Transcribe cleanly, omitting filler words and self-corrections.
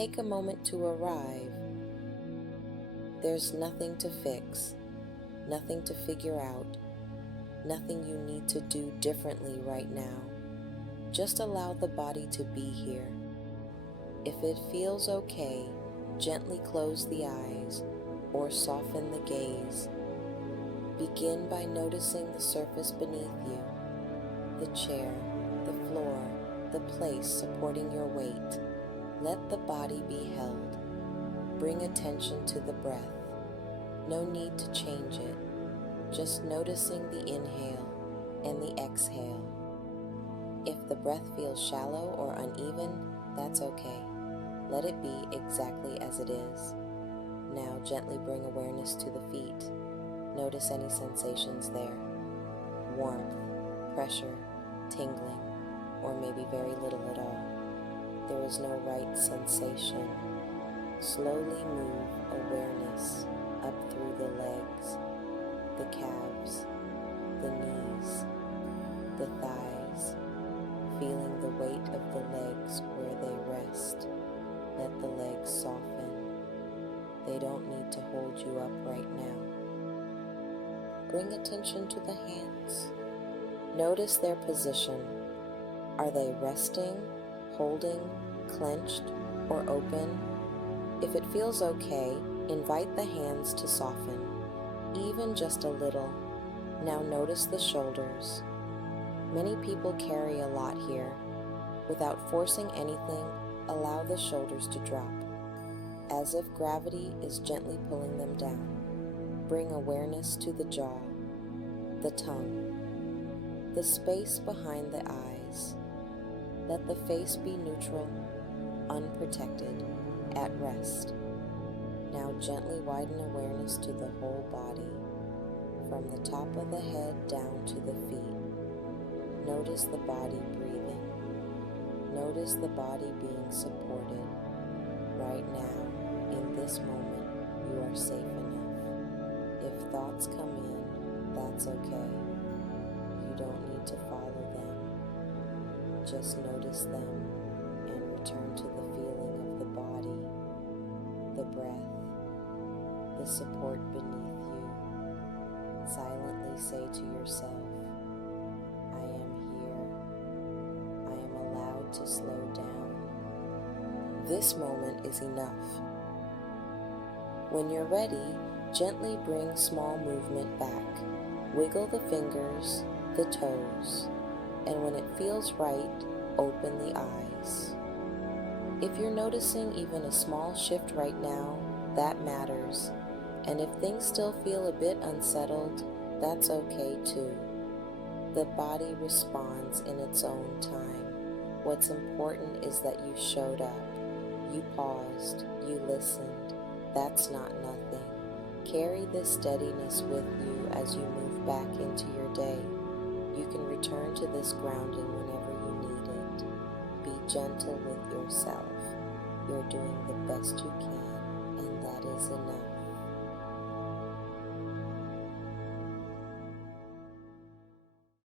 take a moment to arrive. There's nothing to fix, nothing to figure out, nothing you need to do differently right now. Just allow the body to be here. If it feels okay, gently close the eyes or soften the gaze. Begin by noticing the surface beneath you, the chair, the floor, the place supporting your weight. Let the body be held. Bring attention to the breath. No need to change it, just noticing the inhale and the exhale. If the breath feels shallow or uneven, that's okay. Let it be exactly as it is. Now gently bring awareness to the feet. Notice any sensations there. Warmth, pressure, tingling, or maybe very little at all. There is no right sensation. Slowly move awareness up through the legs, the calves, the knees, the thighs, feeling the weight of the legs where they rest. Let the legs soften. They don't need to hold you up right now. Bring attention to the hands. Notice their position. Are they resting, holding, clenched, or open? If it feels okay, invite the hands to soften, even just a little. Now notice the shoulders. Many people carry a lot here. Without forcing anything, allow the shoulders to drop, as if gravity is gently pulling them down. Bring awareness to the jaw, the tongue, the space behind the eyes. Let the face be neutral, unprotected, at rest. Now gently widen awareness to the whole body, from the top of the head down to the feet. Notice the body breathing. Notice the body being supported. Right now, in this moment, you are safe enough. If thoughts come in, that's okay. You don't need to follow them. Just notice them and return to the feeling of the body, the breath, the support beneath you. Silently say to yourself, I am here. I am allowed to slow down. This moment is enough. When you're ready, gently bring small movement back. Wiggle the fingers, the toes, and when it feels right, open the eyes. If you're noticing even a small shift right now, that matters. And if things still feel a bit unsettled, that's okay too. The body responds in its own time. What's important is that you showed up. You paused. You listened. That's not nothing. Carry this steadiness with you as you move back into your day. You can return to this grounding whenever you need it. Be gentle with yourself. You're doing the best you can, and that is enough.